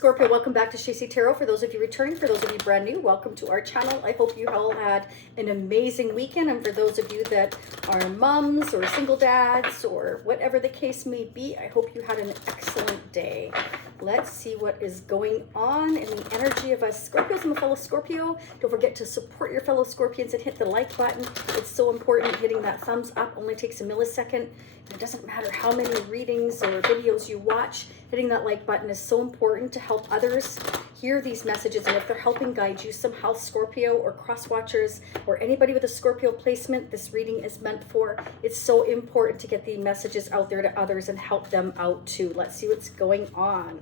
Scorpio, welcome back to Shacey Tarot. For those of you returning, for those of you brand new, welcome to our channel. I hope you all had an amazing weekend. And for those of you that are moms or single dads or whatever the case may be, I hope you had an excellent day. Let's see what is going on in the energy of us Scorpios and the fellow Scorpio. Don't forget to support your fellow Scorpions and hit the like button. It's so important. Hitting that thumbs up only takes a millisecond. It doesn't matter how many readings or videos you watch. Hitting that like button is so important to help others hear these messages. And if they're helping guide you somehow, Scorpio or Crosswatchers or anybody with a Scorpio placement, this reading is meant for. It's so important to get the messages out there to others and help them out too. Let's see what's going on.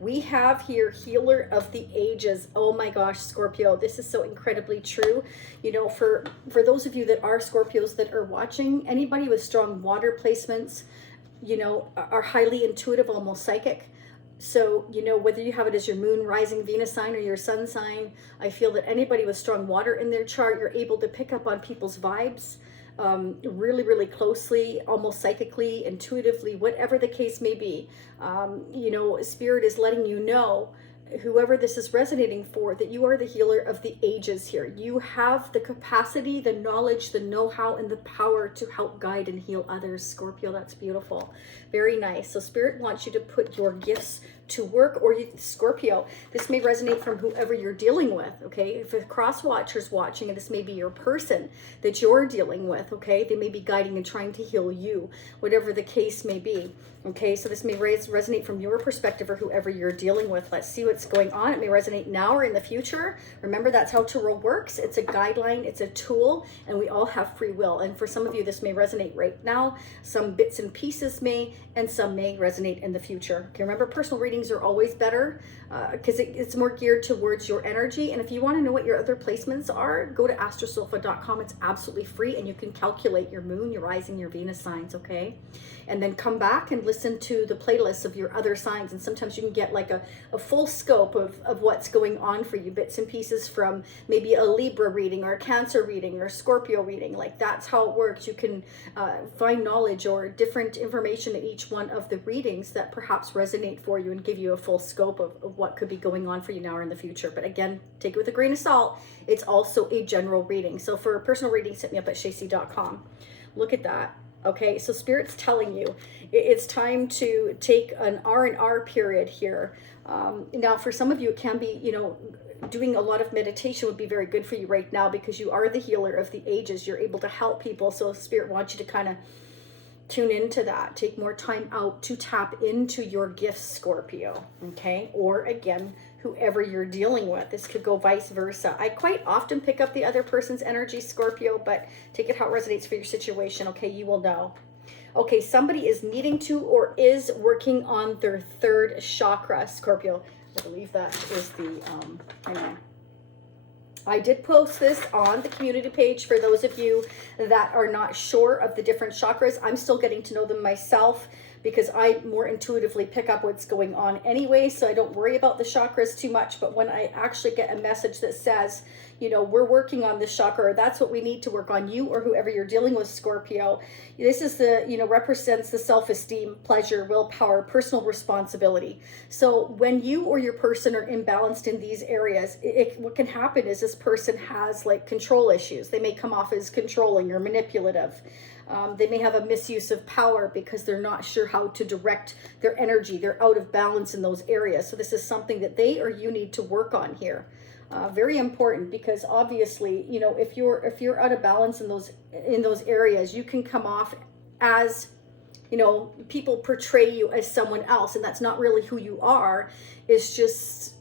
We have here Healer of the Ages. Oh my gosh, Scorpio, this is so incredibly true. You know, for those of you that are Scorpios that are watching, anybody with strong water placements, you know, are highly intuitive, almost psychic. So, you know, whether you have it as your moon, rising, Venus sign or your sun sign, I feel that anybody with strong water in their chart, you're able to pick up on people's vibes really, really closely, almost psychically, intuitively, whatever the case may be. You know, Spirit is letting you know, whoever this is resonating for, that you are the healer of the ages here. You have the capacity, the knowledge, the know-how, and the power to help guide and heal others. Scorpio, that's beautiful. Very nice. So Spirit wants you to put your gifts to work, or you, Scorpio, this may resonate from whoever you're dealing with, okay? If a Crosswatcher's watching, and this may be your person that you're dealing with, okay? They may be guiding and trying to heal you, whatever the case may be, okay? So this may resonate from your perspective or whoever you're dealing with. Let's see what's going on. It may resonate now or in the future. Remember, that's how tarot works. It's a guideline, it's a tool, and we all have free will. And for some of you, this may resonate right now. Some bits and pieces may, and some may resonate in the future. Okay, remember, personal readings are always better because it's more geared towards your energy. And if you want to know what your other placements are, go to astrosofa.com. It's absolutely free, and you can calculate your moon, your rising, your Venus signs, okay? And then come back and listen to the playlists of your other signs. And sometimes you can get like a full scope of what's going on for you, bits and pieces from maybe a Libra reading or a Cancer reading or Scorpio reading. Like, that's how it works. You can find knowledge or different information in each one of the readings that perhaps resonate for you and give you a full scope of what could be going on for you now or in the future. But again, take it with a grain of salt. It's also a general reading. So for personal readings, hit me up at shacey.com. Look at that. Okay, so Spirit's telling you it's time to take an R&R period here. Now, for some of you, it can be, you know, doing a lot of meditation would be very good for you right now because you are the healer of the ages. You're able to help people. So Spirit wants you to kind of tune into that. Take more time out to tap into your gifts, Scorpio. Okay, or again, whoever you're dealing with. This could go vice versa. I quite often pick up the other person's energy, Scorpio, but take it how it resonates for your situation. Okay, you will know. Okay, somebody is needing to or is working on their third chakra, Scorpio. I believe that is the, I know. I did post this on the community page for those of you that are not sure of the different chakras. I'm still getting to know them myself because I more intuitively pick up what's going on anyway, so I don't worry about the chakras too much. But when I actually get a message that says, you know, we're working on this chakra, or that's what we need to work on, you or whoever you're dealing with, Scorpio, this is the, you know, represents the self-esteem, pleasure, willpower, personal responsibility. So when you or your person are imbalanced in these areas, what can happen is this person has like control issues. They may come off as controlling or manipulative. They may have a misuse of power because they're not sure how to direct their energy. They're out of balance in those areas. So this is something that they or you need to work on here. Very important, because obviously, you know, if you're out of balance in those areas, you can come off as, you know, people portray you as someone else, and that's not really who you are. It's just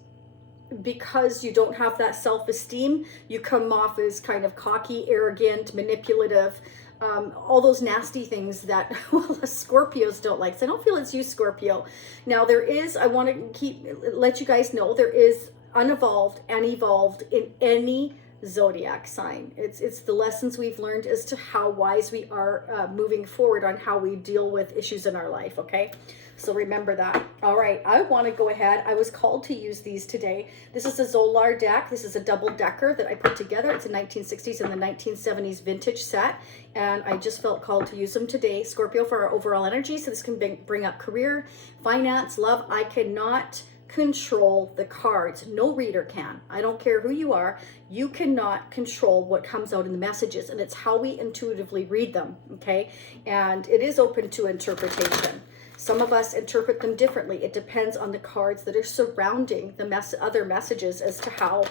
because you don't have that self-esteem, you come off as kind of cocky, arrogant, manipulative, all those nasty things that, well, the Scorpios don't like. So I don't feel it's you, Scorpio. Now there is, I want to let you guys know, there is unevolved and evolved in any zodiac sign. It's the lessons we've learned as to how wise we are moving forward on how we deal with issues in our life, okay? So remember that. All right, I want to go ahead. I was called to use these today. This is a Zolar deck. This is a double-decker that I put together. It's a 1960s and the 1970s vintage set, and I just felt called to use them today, Scorpio, for our overall energy. So this can bring up career, finance, love. I cannot control the cards. No reader can. I don't care who you are. You cannot control what comes out in the messages, and it's how we intuitively read them, okay? And it is open to interpretation. Some of us interpret them differently. It depends on the cards that are surrounding the other messages as to how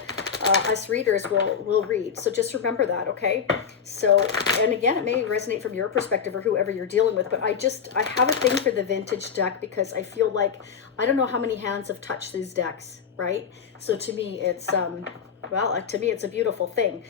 us readers will read. So just remember that, okay? So, and again, it may resonate from your perspective or whoever you're dealing with, but I have a thing for the vintage deck because I feel like, I don't know how many hands have touched these decks, right? So to me, it's, well, to me, it's a beautiful thing.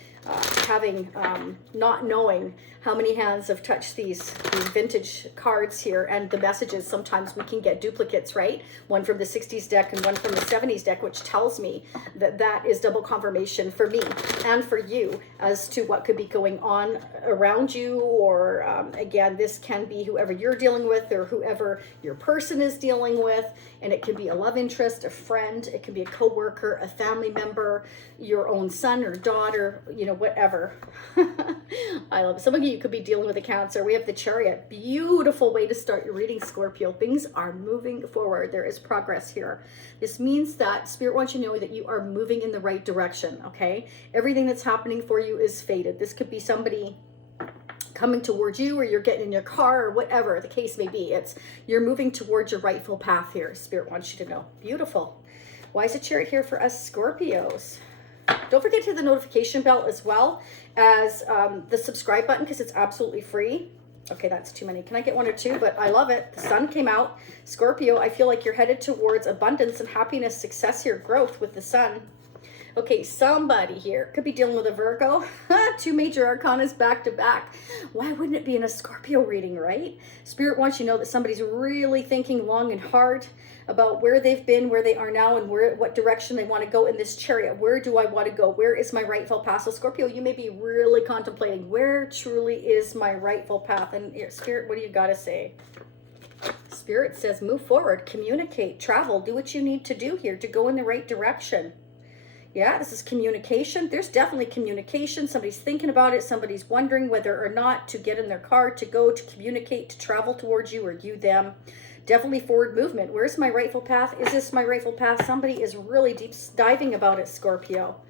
Not knowing how many hands have touched these vintage cards here and the messages. Sometimes we can get duplicates, right? One from the 60s deck and one from the 70s deck, which tells me that that is double confirmation for me and for you as to what could be going on around you. Or again, this can be whoever you're dealing with or whoever your person is dealing with. And it can be a love interest, a friend, it can be a coworker, a family member, your own son or daughter, you know, whatever. I love it. Some of you could be dealing with a Cancer. We have the Chariot. Beautiful way to start your reading, Scorpio. Things are moving forward. There is progress here. This means that Spirit wants you to know that you are moving in the right direction, okay? Everything that's happening for you is fated. This could be somebody coming towards you, or you're getting in your car, or whatever the case may be. You're moving towards your rightful path here. Spirit wants you to know. Beautiful. Why is the Chariot here for us Scorpios? Don't forget to hit the notification bell as well as the subscribe button, because it's absolutely free. Okay, that's too many. Can I get one or two? But I love it. The sun came out. Scorpio, I feel like you're headed towards abundance and happiness, success here, growth with the sun. Okay, somebody here could be dealing with a Virgo. Two major arcanas back to back. Why wouldn't it be in a Scorpio reading, right? Spirit wants you to know that somebody's really thinking long and hard about where they've been, where they are now, and what direction they want to go in this Chariot. Where do I want to go? Where is my rightful path? So Scorpio, you may be really contemplating, where truly is my rightful path? And Spirit, what do you got to say? Spirit says move forward, communicate, travel, do what you need to do here to go in the right direction. Yeah, this is communication. There's definitely communication. Somebody's thinking about it. Somebody's wondering whether or not to get in their car, to go, to communicate, to travel towards you, or you them. Definitely forward movement. Where's my rightful path? Is this my rightful path? Somebody is really deep diving about it, Scorpio.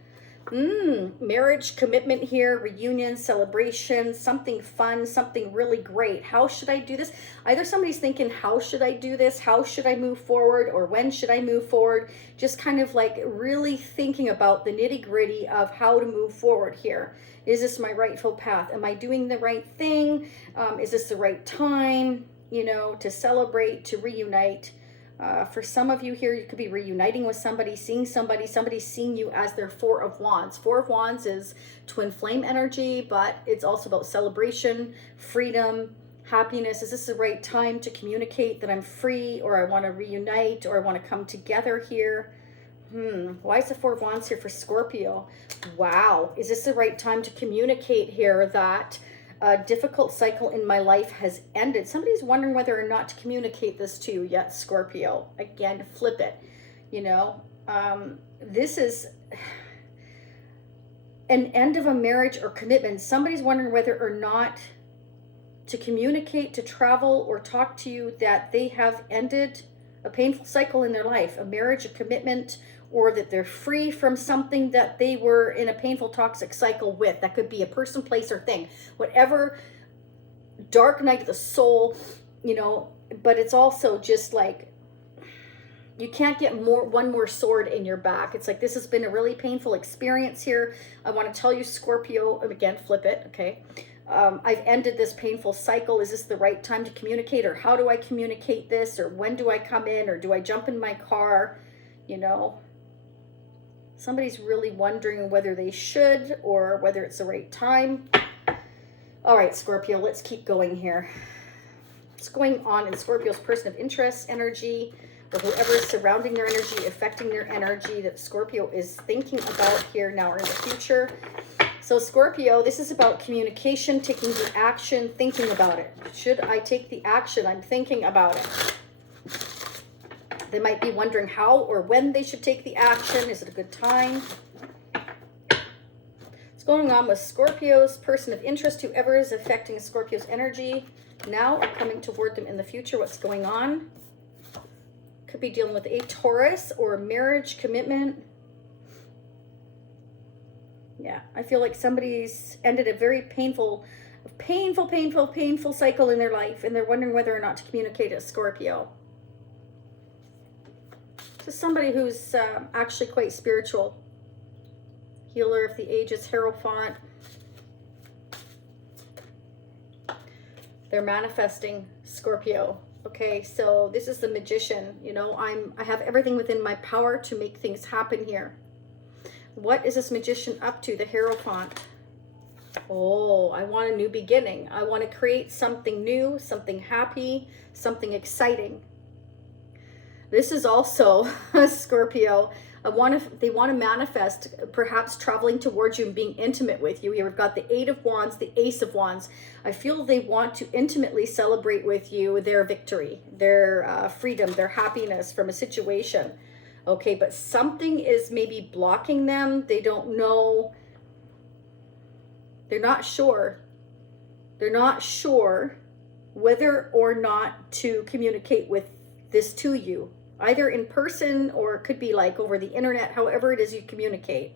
Marriage, commitment here, reunion, celebration, something fun, something really great. How should I do this? Either somebody's thinking, how should I do this? How should I move forward? Or when should I move forward? Just kind of like really thinking about the nitty gritty of how to move forward here. Is this my rightful path? Am I doing the right thing? Is this the right time, you know, to celebrate, to reunite? For some of you here, you could be reuniting with somebody, seeing somebody, somebody's seeing you as their Four of Wands. Four of Wands is twin flame energy, but it's also about celebration, freedom, happiness. Is this the right time to communicate that I'm free, or I want to reunite, or I want to come together here? Why is the Four of Wands here for Scorpio? Wow. Is this the right time to communicate here that a difficult cycle in my life has ended? Somebody's wondering whether or not to communicate this to you yet, Scorpio. Again, flip it. You know, this is an end of a marriage or commitment. Somebody's wondering whether or not to communicate, to travel, or talk to you that they have ended a painful cycle in their life, a marriage, a commitment, or that they're free from something that they were in a painful, toxic cycle with. That could be a person, place, or thing. Whatever dark night of the soul, you know, but it's also just like, you can't get one more sword in your back. It's like, this has been a really painful experience here. I want to tell you, Scorpio, again, flip it, okay? I've ended this painful cycle. Is this the right time to communicate? Or how do I communicate this? Or when do I come in? Or do I jump in my car? You know, somebody's really wondering whether they should or whether it's the right time. All right, Scorpio, let's keep going here. What's going on in Scorpio's person of interest energy, or whoever is surrounding their energy, affecting their energy that Scorpio is thinking about here now or in the future? So Scorpio, this is about communication, taking the action, thinking about it. Should I take the action? I'm thinking about it. They might be wondering how or when they should take the action. Is it a good time? What's going on with Scorpio's person of interest? Whoever is affecting Scorpio's energy now or coming toward them in the future. What's going on? Could be dealing with a Taurus or marriage, commitment. Yeah, I feel like somebody's ended a very painful cycle in their life, and they're wondering whether or not to communicate as Scorpio. To somebody who's actually quite spiritual. Healer of the ages, Hierophant. They're manifesting Scorpio. Okay, so this is the Magician. You know, I have everything within my power to make things happen here. What is this Magician up to? The Hierophant. Oh, I want a new beginning. I want to create something new, something happy, something exciting. This is also Scorpio. They want to manifest perhaps traveling towards you and being intimate with you. Here we've got the Eight of Wands, the Ace of Wands. I feel they want to intimately celebrate with you their victory, their freedom, their happiness from a situation. Okay, but something is maybe blocking them. They don't know. They're not sure. They're not sure whether or not to communicate with this to you, either in person or it could be like over the internet, however it is you communicate.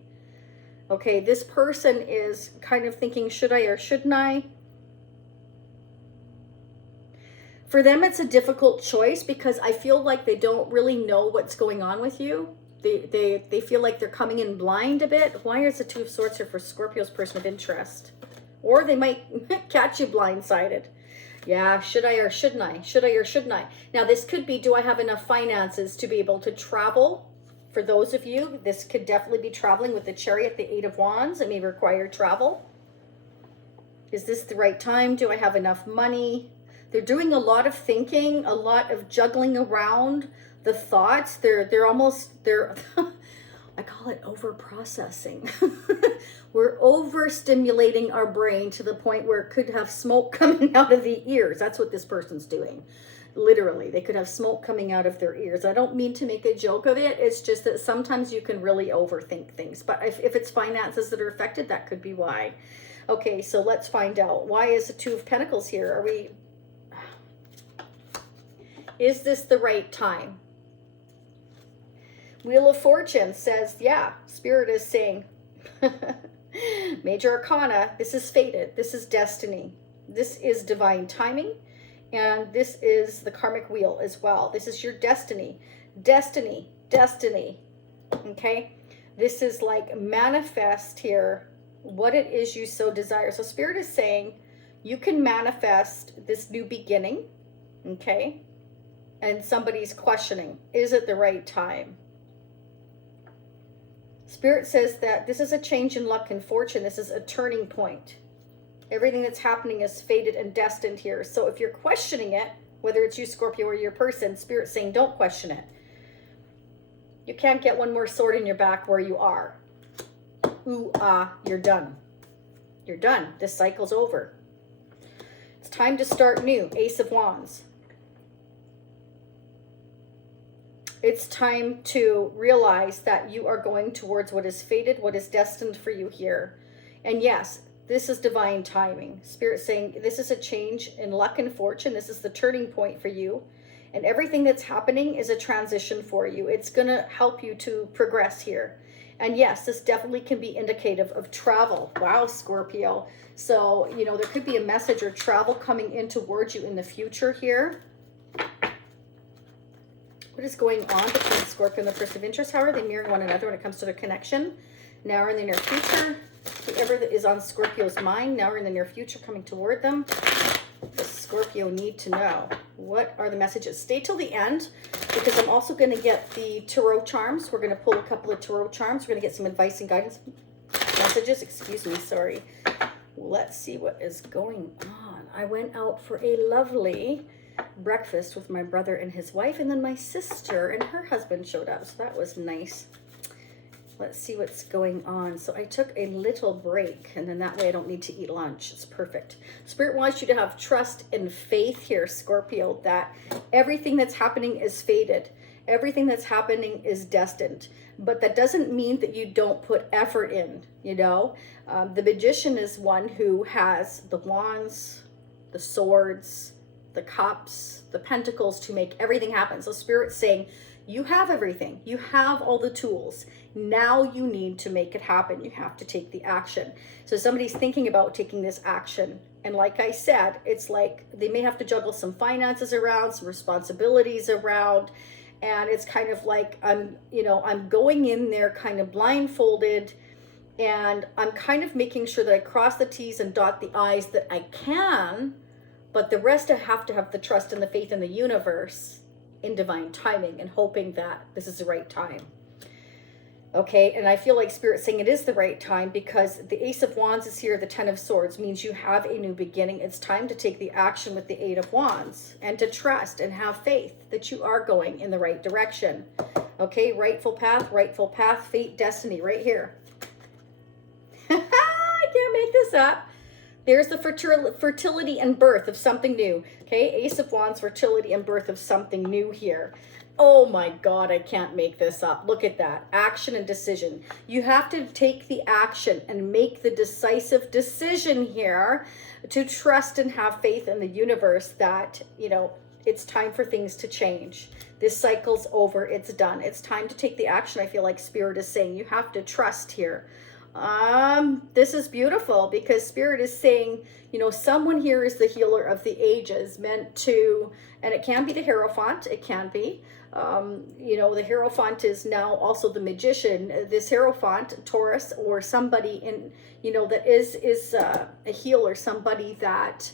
Okay, this person is kind of thinking, should I or shouldn't I? For them, it's a difficult choice because I feel like they don't really know what's going on with you. They feel like they're coming in blind a bit. Why is the Two of Swords here for Scorpio's person of interest? Or they might catch you blindsided. Yeah, should I or shouldn't I? Should I or shouldn't I? Now, this could be, do I have enough finances to be able to travel? For those of you, this could definitely be traveling with the Chariot, the Eight of Wands. It may require travel. Is this the right time? Do I have enough money? They're doing a lot of thinking, a lot of juggling around the thoughts. They're I call it over-processing. We're overstimulating our brain to the point where it could have smoke coming out of the ears. That's what this person's doing. Literally, they could have smoke coming out of their ears. I don't mean to make a joke of it. It's just that sometimes you can really overthink things. But if it's finances that are affected, that could be why. Okay, so let's find out. Why is the Two of Pentacles here? Is this the right time? Wheel of Fortune says, yeah, Spirit is saying, Major Arcana, this is fated. This is destiny. This is divine timing. And this is the karmic wheel as well. This is your destiny. Destiny. Destiny. Okay? This is like manifest here what it is you so desire. So Spirit is saying you can manifest this new beginning. Okay? And somebody's questioning, is it the right time? Spirit says that this is a change in luck and fortune. This is a turning point. Everything that's happening is fated and destined here. So if you're questioning it, whether it's you, Scorpio, or your person, Spirit's saying don't question it. You can't get one more sword in your back where you are. Ooh, you're done. You're done. This cycle's over. It's time to start new. Ace of Wands. It's time to realize that you are going towards what is fated, what is destined for you here. And yes, this is divine timing. Spirit saying this is a change in luck and fortune. This is the turning point for you. And everything that's happening is a transition for you. It's going to help you to progress here. And yes, this definitely can be indicative of travel. Wow, Scorpio. So, you know, there could be a message or travel coming in towards you in the future here. What is going on between Scorpio and the person of interest? How are they mirroring one another when it comes to their connection? Now or in the near future? Whoever is on Scorpio's mind, now or in the near future coming toward them? Does Scorpio need to know? What are the messages? Stay till the end because I'm also going to get the tarot charms. We're going to pull a couple of tarot charms. We're going to get some advice and guidance messages. Excuse me, sorry. Let's see what is going on. I went out for a lovely breakfast with my brother and his wife, and then my sister and her husband showed up, so that was nice. Let's see what's going on. So I took a little break, and then that way I don't need to eat lunch. It's perfect. Spirit wants you to have trust and faith here, Scorpio, that everything that's happening is fated. Everything that's happening is destined. But that doesn't mean that you don't put effort in, you know. The Magician is one who has the wands, the swords, the cups, the pentacles to make everything happen. So Spirit's saying, you have everything. You have all the tools. Now you need to make it happen. You have to take the action. So somebody's thinking about taking this action. And like I said, it's like they may have to juggle some finances around, some responsibilities around. And it's kind of like, I'm going in there kind of blindfolded, and I'm kind of making sure that I cross the T's and dot the I's that I can, but the rest I have to have the trust and the faith in the universe, in divine timing, and hoping that this is the right time. Okay, and I feel like Spirit saying it is the right time, because the Ace of Wands is here. The Ten of Swords means you have a new beginning. It's time to take the action with the Eight of Wands, and to trust and have faith that you are going in the right direction. Okay, rightful path, fate, destiny, right here. I can't make this up. There's the fertility and birth of something new. Okay, Ace of Wands, fertility and birth of something new here. Oh my God, I can't make this up. Look at that. Action and decision. You have to take the action and make the decisive decision here to trust and have faith in the universe that, it's time for things to change. This cycle's over. It's done. It's time to take the action. I feel like Spirit is saying you have to trust here. This is beautiful, because Spirit is saying, someone here is the healer of the ages, meant to, and it can be the Hierophant, it can be, the Hierophant is now also the magician. This Hierophant, Taurus, or somebody in, that is a healer, somebody that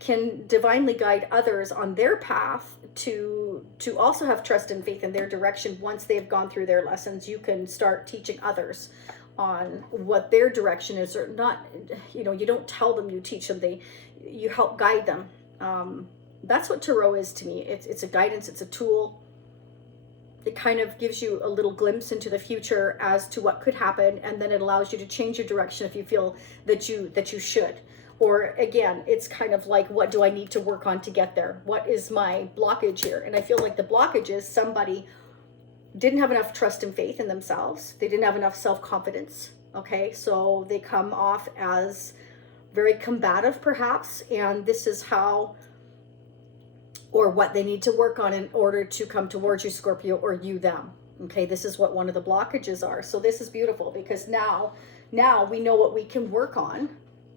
can divinely guide others on their path to also have trust and faith in their direction. Once they've gone through their lessons, you can start teaching others on what their direction is, or not. You don't tell them, you teach them. You help guide them. That's what tarot is to me. It's a guidance. It's a tool. It kind of gives you a little glimpse into the future as to what could happen, and then it allows you to change your direction if you feel that you should. Or again, it's kind of like, what do I need to work on to get there? What is my blockage here? And I feel like the blockage is somebody didn't have enough trust and faith in themselves. They didn't have enough self-confidence. Okay, so they come off as very combative perhaps, and this is how, or what they need to work on in order to come towards you, Scorpio, or you them. Okay, this is what one of the blockages are. So this is beautiful, because now we know what we can work on,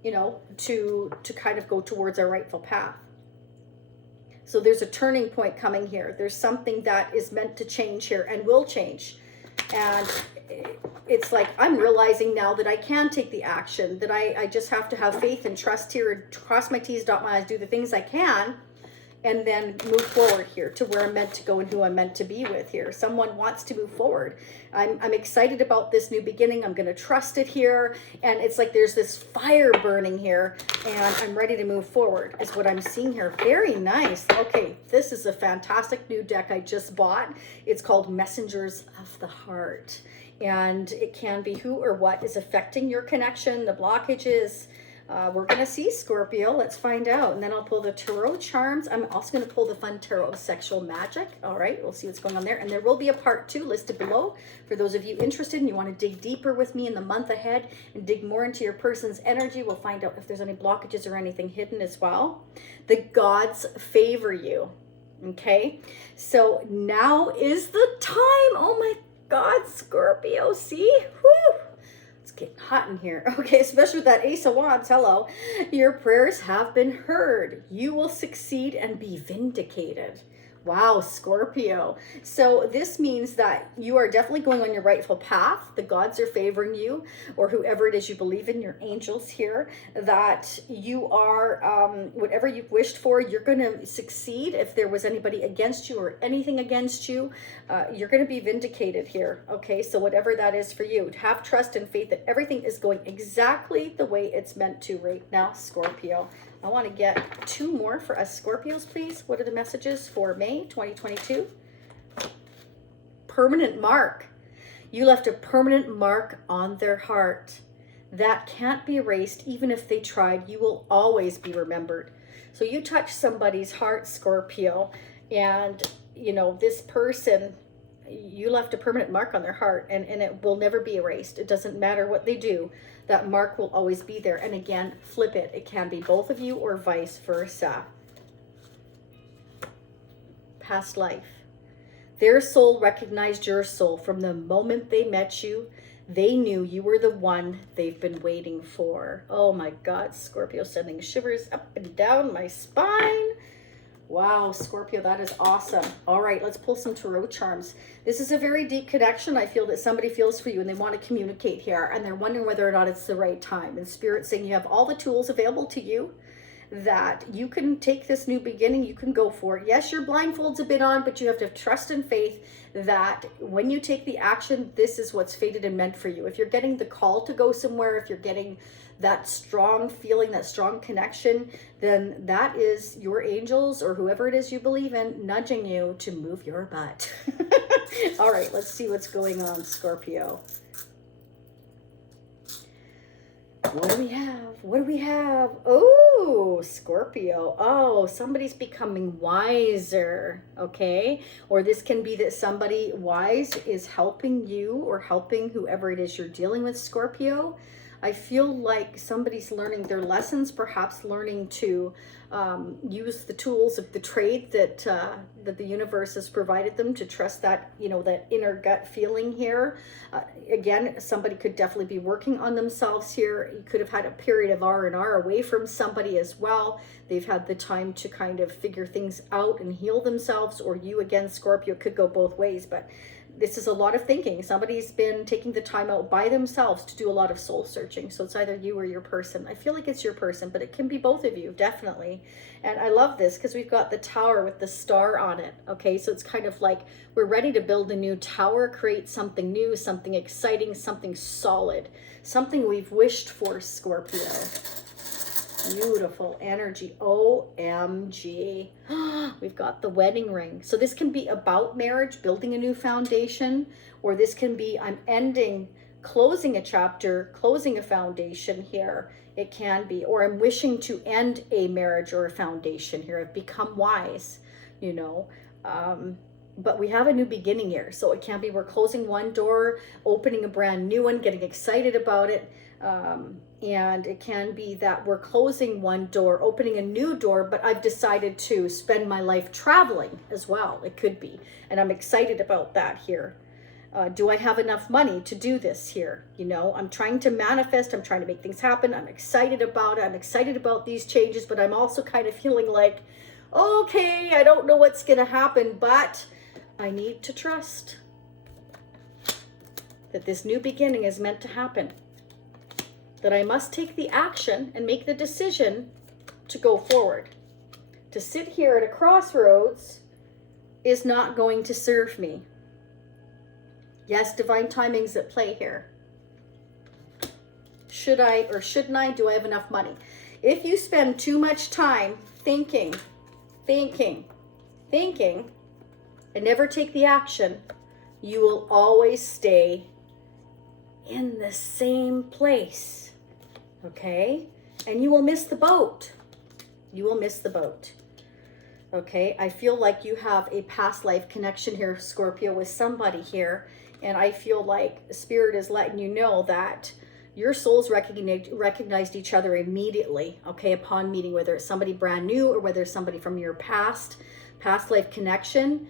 to kind of go towards our rightful path. So there's a turning point coming here. There's something that is meant to change here and will change. And it's like, I'm realizing now that I can take the action, that I just have to have faith and trust here, and cross my T's, dot my I's, do the things I can, and then move forward here to where I'm meant to go and who I'm meant to be with here. Someone wants to move forward. I'm excited about this new beginning. I'm going to trust it here. And it's like there's this fire burning here, and I'm ready to move forward is what I'm seeing here. Very nice. Okay, this is a fantastic new deck I just bought. It's called Messengers of the Heart. And it can be who or what is affecting your connection, the blockages. We're going to see, Scorpio. Let's find out. And then I'll pull the tarot charms. I'm also going to pull the fun tarot of sexual magic. All right, we'll see what's going on there. And there will be a part 2 listed below for those of you interested and you want to dig deeper with me in the month ahead and dig more into your person's energy. We'll find out if there's any blockages or anything hidden as well. The gods favor you. Okay, so now is the time. Oh my God, Scorpio. See? Whew. Getting hot in here. Okay, especially with that Ace of Wands. Hello. Your prayers have been heard. You will succeed and be vindicated. Wow, Scorpio. So this means that you are definitely going on your rightful path. The gods are favoring you, or whoever it is you believe in, your angels here, that you are, whatever you've wished for, you're going to succeed. If there was anybody against you or anything against you, you're going to be vindicated here. Okay, so whatever that is for you, have trust and faith that everything is going exactly the way it's meant to right now, Scorpio. I want to get 2 more for us Scorpios, please. What are the messages for May 2022? Permanent mark. You left a permanent mark on their heart. That can't be erased even if they tried. You will always be remembered. So you touch somebody's heart, Scorpio, and this person, you left a permanent mark on their heart, and it will never be erased. It doesn't matter what they do. That mark will always be there. And again, flip it. It can be both of you or vice versa. past life. Their soul recognized your soul from the moment they met you. They knew you were the one they've been waiting for. Oh my God, Scorpio, sending shivers up and down my spine. Wow, Scorpio, that is awesome. All right, let's pull some tarot charms. This is a very deep connection. I feel that somebody feels for you and they want to communicate here, and they're wondering whether or not it's the right time. And Spirit saying you have all the tools available to you, that you can take this new beginning, you can go for it. Yes, your blindfold's a bit on, but you have to have trust and faith that when you take the action, this is what's fated and meant for you. If you're getting the call to go somewhere, if you're getting that strong feeling, that strong connection, then that is your angels or whoever it is you believe in nudging you to move your butt. All right, let's see what's going on, Scorpio. What do we have? What do we have? Oh, Scorpio. Oh, somebody's becoming wiser, okay? Or this can be that somebody wise is helping you or helping whoever it is you're dealing with, Scorpio. I feel like somebody's learning their lessons, perhaps learning to use the tools of the trade that the universe has provided them, to trust that, you know, that inner gut feeling here. Again, somebody could definitely be working on themselves here. You could have had a period of R&R away from somebody as well. They've had the time to kind of figure things out and heal themselves, or you again, Scorpio, could go both ways, but this is a lot of thinking. Somebody's been taking the time out by themselves to do a lot of soul searching. So it's either you or your person. I feel like it's your person, but it can be both of you, definitely. And I love this because we've got the tower with the star on it. Okay, so it's kind of like we're ready to build a new tower, create something new, something exciting, something solid, something we've wished for, Scorpio. Beautiful energy. OMG. We've got the wedding ring. So this can be about marriage, building a new foundation, or this can be I'm ending, closing a chapter, closing a foundation here. It can be, or I'm wishing to end a marriage or a foundation here. I've become wise, you know. But we have a new beginning here. So it can be we're closing one door, opening a brand new one, getting excited about it. And it can be that we're closing one door, opening a new door, but I've decided to spend my life traveling as well. It could be. And I'm excited about that here. Do I have enough money to do this here? You know, I'm trying to manifest. I'm trying to make things happen. I'm excited about it. I'm excited about these changes, but I'm also kind of feeling like, okay, I don't know what's going to happen, but I need to trust that this new beginning is meant to happen. That I must take the action and make the decision to go forward. To sit here at a crossroads is not going to serve me. Yes, divine timing's at play here. Should I or shouldn't I? Do I have enough money? If you spend too much time thinking, and never take the action, you will always stay in the same place. Okay, and you will miss the boat. You will miss the boat. Okay, I feel like you have a past life connection here, Scorpio, with somebody here, and I feel like Spirit is letting you know that your souls recognized each other immediately, okay, upon meeting, whether it's somebody brand new or whether it's somebody from your past life connection.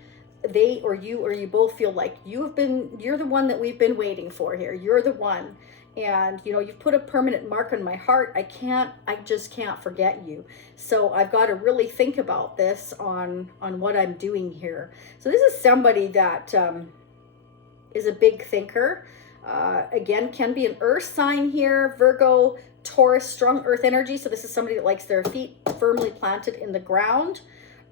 They or you both feel like you're the one that we've been waiting for here. You're the one. And, you know, you've put a permanent mark on my heart. I just can't forget you. So I've got to really think about this on what I'm doing here. So this is somebody that is a big thinker. Again, can be an earth sign here, Virgo, Taurus, strong earth energy. So this is somebody that likes their feet firmly planted in the ground.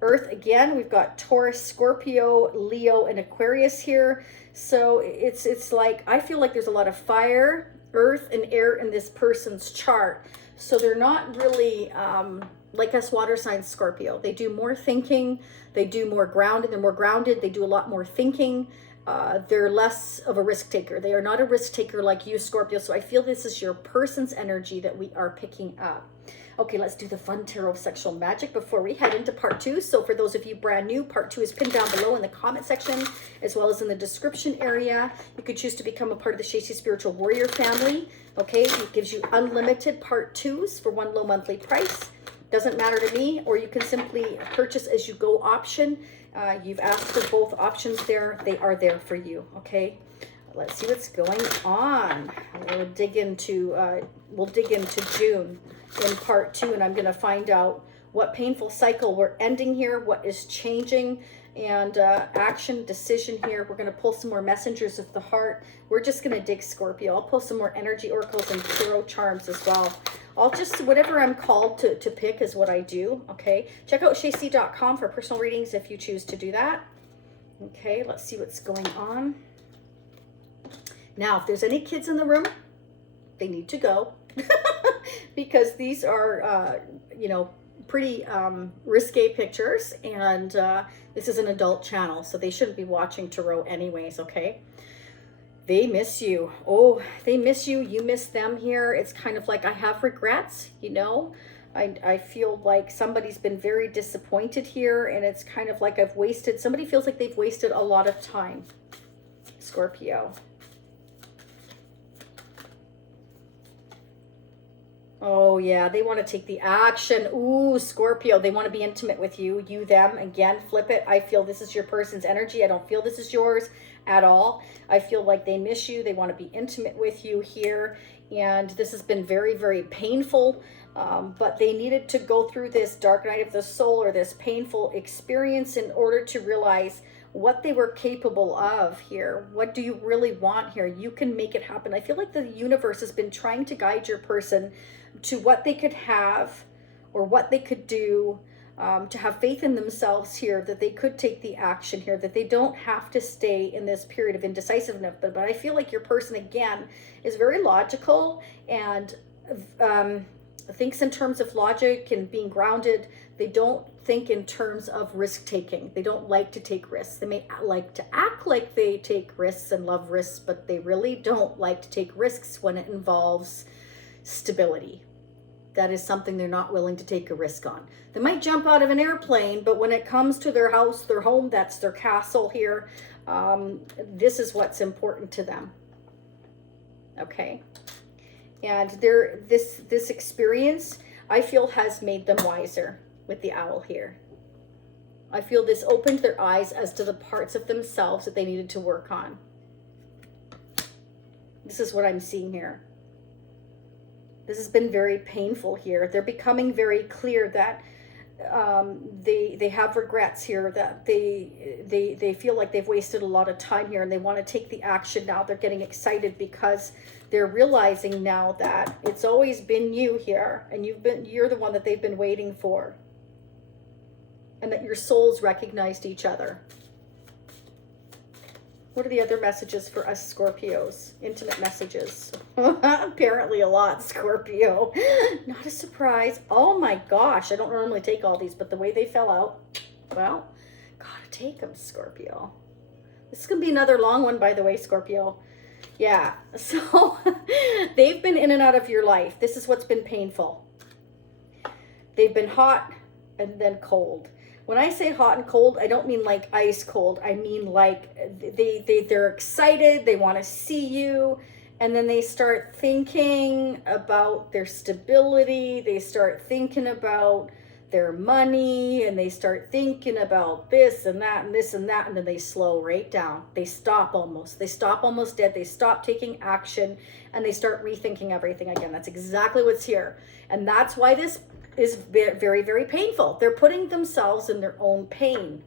Earth, again, we've got Taurus, Scorpio, Leo, and Aquarius here. So it's like, I feel like there's a lot of fire, earth, and air in this person's chart. So they're not really like us water signs, Scorpio. They do more thinking. They do more grounded. They're more grounded. They do a lot more thinking. They're less of a risk taker. They are not a risk taker like you, Scorpio. So I feel this is your person's energy that we are picking up. Okay, let's do the fun tarot of sexual magic before we head into part 2. So for those of you brand new, part 2 is pinned down below in the comment section, as well as in the description area. You could choose to become a part of the Shacy Spiritual Warrior family. Okay, it gives you unlimited part 2s for one low monthly price. Doesn't matter to me, or you can simply purchase as you go option. You've asked for both options there. They are there for you, okay? Let's see what's going on. We'll dig into June in part 2, and I'm going to find out what painful cycle we're ending here, what is changing, and action, decision here. We're going to pull some more messengers of the heart. We're just going to dig Scorpio. I'll pull some more energy oracles and tarot charms as well. I'll just, whatever I'm called to pick is what I do, okay? Check out shayc.com for personal readings if you choose to do that. Okay, let's see what's going on. Now, if there's any kids in the room, they need to go because these are, you know, pretty risque pictures, and this is an adult channel, so they shouldn't be watching tarot anyways, okay? They miss you. Oh, they miss you. You miss them here. It's kind of like I have regrets, you know? I feel like somebody's been very disappointed here, and it's kind of like I've wasted, somebody feels like they've wasted a lot of time, Scorpio. Oh, yeah, they want to take the action. Ooh, Scorpio, they want to be intimate with you. You, them. Again, flip it. I feel this is your person's energy. I don't feel this is yours at all. I feel like they miss you. They want to be intimate with you here. And this has been very, very painful. But they needed to go through this dark night of the soul, or this painful experience, in order to realize what they were capable of here. What do you really want here? You can make it happen. I feel like the universe has been trying to guide your person to what they could have or what they could do, to have faith in themselves here, that they could take the action here, that they don't have to stay in this period of indecisiveness. But I feel like your person, again, is very logical and thinks in terms of logic and being grounded. They don't think in terms of risk taking. They don't like to take risks. They may like to act like they take risks and love risks, but they really don't like to take risks when it involves stability. That is something they're not willing to take a risk on. They might jump out of an airplane, but when it comes to their house, their home, that's their castle here. This is what's important to them. Okay. And this experience, I feel, has made them wiser with the owl here. I feel this opened their eyes as to the parts of themselves that they needed to work on. This is what I'm seeing here. This has been very painful here. They're becoming very clear that they have regrets here, that they feel like they've wasted a lot of time here, and they want to take the action now. They're getting excited because they're realizing now that it's always been you here, and you're the one that they've been waiting for, and that your souls recognized each other. What are the other messages for us Scorpios? Intimate messages. Apparently a lot, Scorpio. Not a surprise. Oh my gosh, I don't normally take all these, but the way they fell out, well, gotta take them, Scorpio. This is gonna be another long one, by the way, Scorpio. Yeah, so they've been in and out of your life. This is what's been painful. They've been hot and then cold. When I say hot and cold, I don't mean like ice cold. I mean like they're excited, they want to see you, and then they start thinking about their stability, they start thinking about their money, and they start thinking about this and that and this and that, and then they slow right down. They stop almost. They stop almost dead. They stop taking action, and they start rethinking everything again. That's exactly what's here. And that's why this is very, very painful. They're putting themselves in their own pain.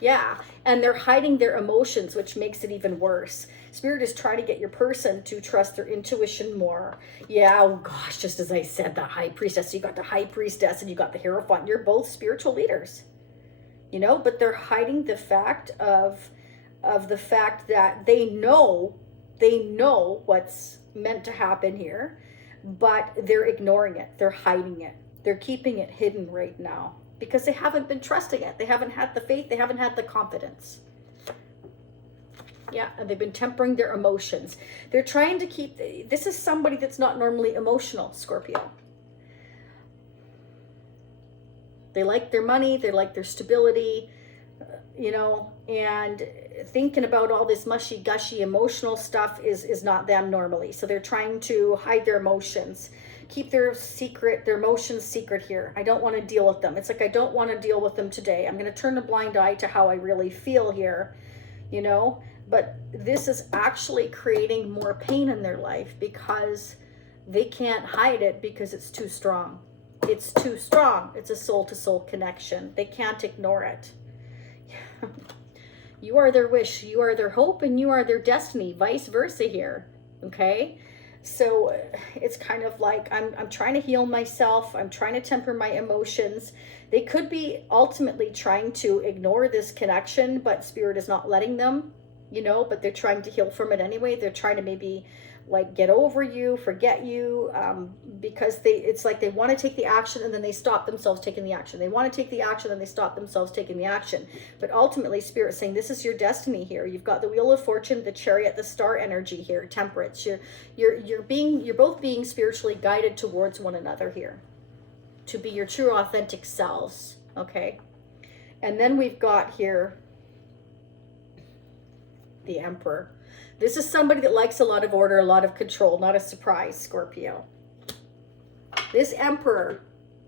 Yeah, and they're hiding their emotions, which makes it even worse. Spirit is trying to get your person to trust their intuition more. Yeah, oh gosh, just as I said, the High Priestess. So you got the High Priestess and you got the Hierophant. You're both spiritual leaders, you know, but they're hiding the fact of the fact that they know what's meant to happen here, but they're ignoring it. They're hiding it. They're keeping it hidden right now because they haven't been trusting it. They haven't had the faith. They haven't had the confidence. Yeah, and they've been tempering their emotions. They're trying to keep... This is somebody that's not normally emotional, Scorpio. They like their money. They like their stability, you know, and thinking about all this mushy-gushy emotional stuff is not them normally. So they're trying to hide their emotions keep their secret, their emotions secret here. I don't want to deal with them. It's like, I don't want to deal with them today. I'm going to turn a blind eye to how I really feel here, you know? But this is actually creating more pain in their life because they can't hide it because it's too strong. It's too strong. It's a soul-to-soul connection. They can't ignore it. You are their wish, you are their hope, and you are their destiny, vice versa here, okay? So it's kind of like, I'm trying to heal myself. I'm trying to temper my emotions. They could be ultimately trying to ignore this connection, but Spirit is not letting them, you know, but they're trying to heal from it anyway. They're trying to maybe like get over you, forget you, because it's like they want to take the action and then they stop themselves taking the action. They want to take the action and they stop themselves taking the action. But ultimately, Spirit's saying this is your destiny here. You've got the Wheel of Fortune, the Chariot, the Star energy here, Temperance. You're both being spiritually guided towards one another here to be your true authentic selves, okay? And then we've got here the Emperor. This is somebody that likes a lot of order, a lot of control, not a surprise, Scorpio. This Emperor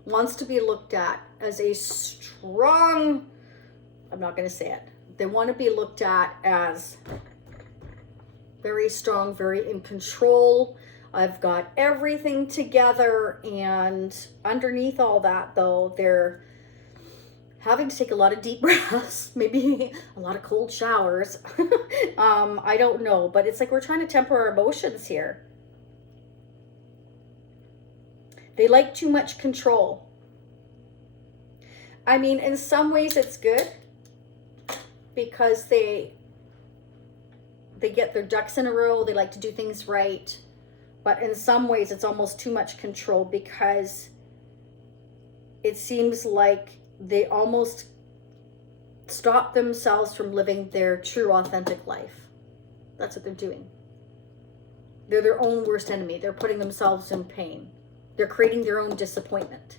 wants to be looked at as a strong, I'm not going to say it. They want to be looked at as very strong, very in control. I've got everything together, and underneath all that, though, they're having to take a lot of deep breaths, maybe a lot of cold showers. I don't know, but it's like we're trying to temper our emotions here. They like too much control. I mean, in some ways it's good because they get their ducks in a row. They like to do things right. But in some ways it's almost too much control because it seems like they almost stop themselves from living their true authentic life. That's what they're doing. They're their own worst enemy. They're putting themselves in pain. They're creating their own disappointment.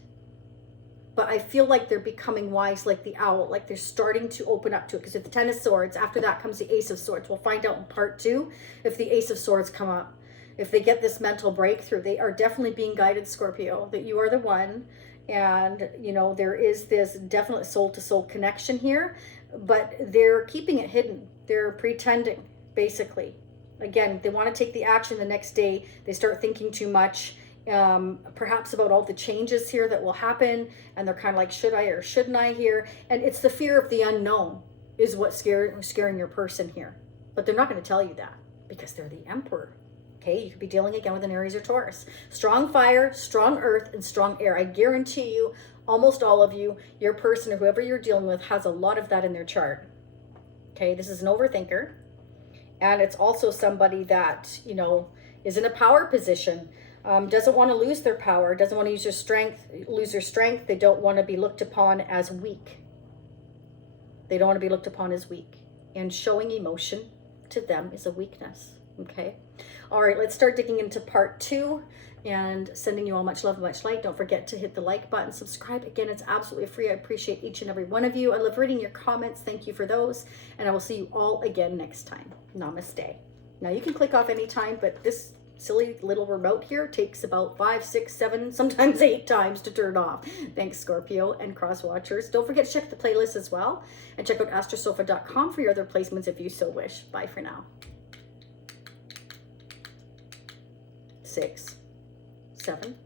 But I feel like they're becoming wise like the owl, like they're starting to open up to it. Because if the Ten of Swords, after that comes the Ace of Swords. We'll find out in part 2 if the Ace of Swords come up. If they get this mental breakthrough, they are definitely being guided, Scorpio, that you are the one. And, you know, there is this definite soul-to-soul connection here, but they're keeping it hidden. They're pretending, basically. Again, they want to take the action the next day. They start thinking too much, perhaps about all the changes here that will happen. And they're kind of like, should I or shouldn't I here? And it's the fear of the unknown is what's scaring your person here. But they're not going to tell you that because they're the Emperor. Okay, you could be dealing again with an Aries or Taurus. Strong fire, strong earth, and strong air. I guarantee you, almost all of you, your person or whoever you're dealing with has a lot of that in their chart. Okay, this is an overthinker. And it's also somebody that, you know, is in a power position. Doesn't want to lose their power, doesn't want to lose their strength. They don't want to be looked upon as weak. They don't want to be looked upon as weak. And showing emotion to them is a weakness. Okay. All right, let's start digging into part 2 and sending you all much love and much light. Don't forget to hit the like button, subscribe. Again, it's absolutely free. I appreciate each and every one of you. I love reading your comments. Thank you for those. And I will see you all again next time. Namaste. Now you can click off anytime, but this silly little remote here takes about 5, 6, 7, sometimes 8 times to turn off. Thanks, Scorpio and Crosswatchers. Don't forget to check the playlist as well. And check out astrosofa.com for your other placements if you so wish. Bye for now. 6, 7,